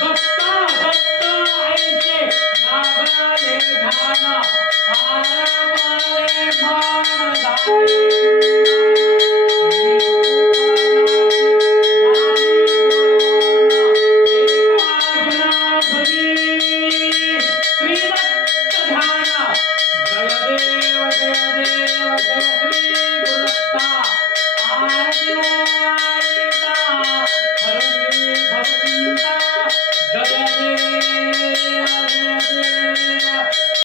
बत्ता बत्ता